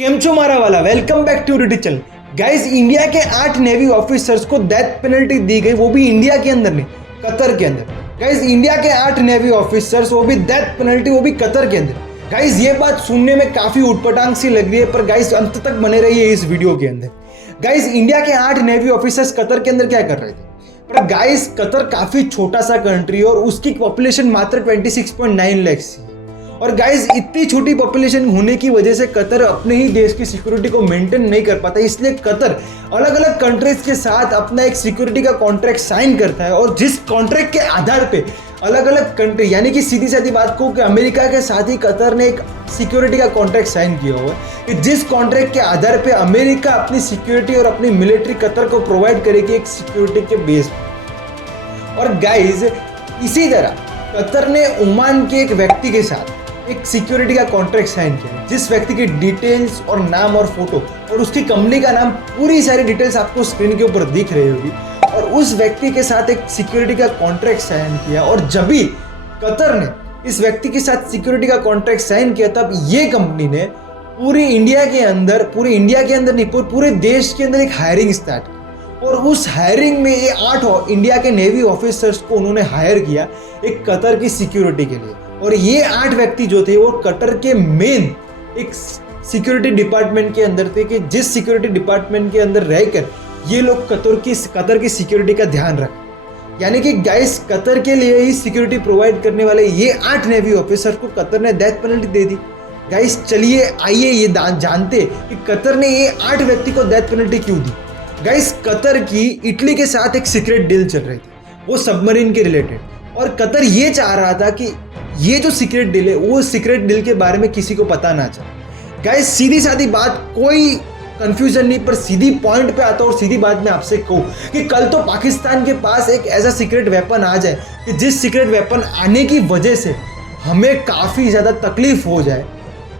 केमचो मारा वाला welcome back to YouTube channel. Guys, India के 8 नेवी ऑफिसर्स को डेथ पेनल्टी दी गई, वो भी इंडिया के अंदर नहीं, कतर के अंदर। गाइस, इंडिया के 8 नेवी ऑफिसर्स, वो भी डेथ पेनल्टी, वो भी कतर के अंदर। गाइस, ये बात सुनने में काफी उटपटांग सी लग रही है, पर गाइस अंत तक बने रहिए इस वीडियो के अंदर। गाइस, इंडिया के 8 नेवी ऑफिसर्स कतर के अंदर क्या कर रहे थे? पर गाइस, कतर काफी छोटा सा कंट्री है और उसकी पॉपुलेशन मात्र 26.9 लाख है। और गाइस, इतनी छोटी पॉपुलेशन होने की वजह से कतर अपने ही देश की सिक्योरिटी को मेंटेन नहीं कर पाता, इसलिए कतर अलग अलग कंट्रीज के साथ अपना एक सिक्योरिटी का कॉन्ट्रैक्ट साइन करता है। और जिस कॉन्ट्रैक्ट के आधार पे अलग अलग कंट्री, यानी कि सीधी साधी बात को कि अमेरिका के साथ ही कतर ने एक सिक्योरिटी का कॉन्ट्रैक्ट साइन किया हुआ है कि जिस कॉन्ट्रैक्ट के आधार पे अमेरिका अपनी सिक्योरिटी और अपनी मिलिट्री कतर को प्रोवाइड करेगी एक सिक्योरिटी के बेस पे। और गाइस, इसी तरह कतर ने ओमान के एक व्यक्ति के साथ एक सिक्योरिटी का कॉन्ट्रैक्ट साइन किया, जिस व्यक्ति की डिटेल्स और नाम और फोटो और उसकी कंपनी का नाम, पूरी सारी डिटेल्स आपको स्क्रीन के ऊपर दिख रही होगी। और उस व्यक्ति के साथ एक सिक्योरिटी का कॉन्ट्रैक्ट साइन किया, और जब भी कतर ने इस व्यक्ति के साथ सिक्योरिटी का कॉन्ट्रैक्ट साइन किया, तब ये कंपनी ने पूरे इंडिया के अंदर नहीं, पूरे देश के अंदर एक हायरिंग स्टार्ट की। और उस हायरिंग में ये 8 इंडिया के नेवी ऑफिसर्स को उन्होंने हायर किया एक कतर की सिक्योरिटी के लिए। और ये 8 व्यक्ति जो थे वो कतर के मेन एक सिक्योरिटी डिपार्टमेंट के अंदर थे, कि जिस सिक्योरिटी डिपार्टमेंट के अंदर रहकर ये लोग कतर की सिक्योरिटी का ध्यान रखें। यानी कि गाइस, कतर के लिए ही सिक्योरिटी प्रोवाइड करने वाले ये 8 नेवी ऑफिसर को कतर ने डेथ पेनल्टी दे दी। गाइस, चलिए आइए ये जानते कि कतर ने ये 8 व्यक्ति को डेथ पेनल्टी क्यों दी। गाइस, कतर की इटली के साथ एक सीक्रेट डील चल रही थी, वो सबमरीन के रिलेटेड। और कतर ये चाह रहा था कि ये जो सीक्रेट डील है, वो सीक्रेट डील के बारे में किसी को पता ना चले। गाइस, सीधी सादी बात, कोई कंफ्यूजन नहीं, पर सीधी पॉइंट पे आता हूँ और सीधी बात मैं आपसे कहूँ कि कल तो पाकिस्तान के पास एक ऐसा सीक्रेट वेपन आ जाए कि जिस सीक्रेट वेपन आने की वजह से हमें काफ़ी ज़्यादा तकलीफ हो जाए,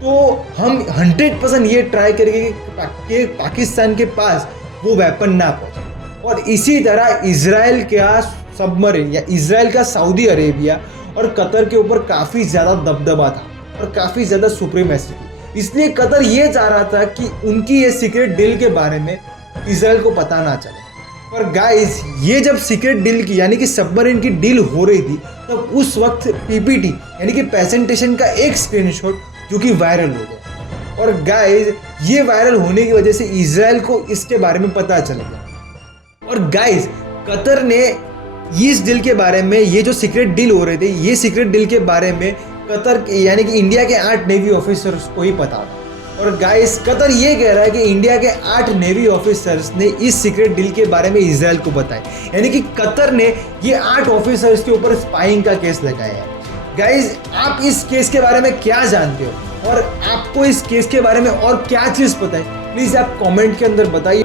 तो हम 100% ये ट्राई करेंगे कि पाकिस्तान के पास वो वेपन ना पहुँचे। और इसी तरह इजराइल का सबमरीन या इजराइल का सऊदी अरेबिया और कतर के ऊपर काफ़ी ज़्यादा दबदबा था और काफ़ी ज़्यादा सुप्रीमेसी थी, इसलिए कतर ये चाह रहा था कि उनकी ये सीक्रेट डील के बारे में इजराइल को पता ना चले। पर गाइस, ये जब सीक्रेट डील की, यानी कि सबमरीन की डील हो रही थी, तब उस वक्त पीपीटी यानी कि प्रेजेंटेशन का एक स्क्रीनशॉट जो कि वायरल हो गया। और गाइस, ये वायरल होने की वजह से इजराइल को इसके बारे में पता चल गया। और गाइस, कतर ने इस डील के बारे में, ये जो सीक्रेट डील हो रहे थे, ये सीक्रेट डील के बारे में कतर यानी कि इंडिया के 8 नेवी ऑफिसर्स को ही पता था। और गाइस, कतर ये कह रहा है कि इंडिया के 8 नेवी ऑफिसर्स ने इस सीक्रेट डील के बारे में इजराइल को बताया, यानी कि कतर ने ये 8 ऑफिसर्स के ऊपर स्पाइंग का केस लगाया है। गाइस, आप इस केस के बारे में क्या जानते हो और आपको इस केस के बारे में और क्या चीज़ पता है, प्लीज़ आप कॉमेंट के अंदर बताइए।